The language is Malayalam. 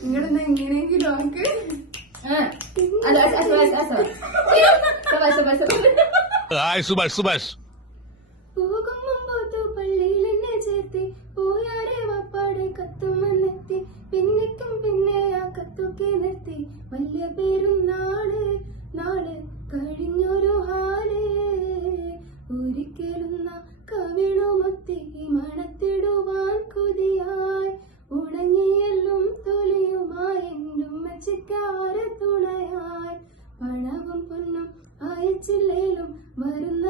നിങ്ങളെന്താ ഇങ്ങനെയെങ്കിലും നമുക്ക് പോകും മുമ്പോത്തു പള്ളിയിൽ എന്നെ ചേർത്തി പോയാരെ വാപ്പാടെ കത്തും വന്നെത്തി പിന്നിക്കും പിന്നെ ആ കത്തൊക്കെ നിർത്തി വലിയ പെരുന്നാള് നാള് കഴിഞ്ഞൊരു ഹാല് ഒരിക്കലുന്ന കവിളുമൊത്തി മണത്തിടുവാൻ കൊതിയായി ഉണങ്ങിയെല്ലും തൊലിയുമായി എന്നും മച്ചിക്കാര തുണയായി പണവും പൊന്നും അയച്ചില്ലേലും വരുന്ന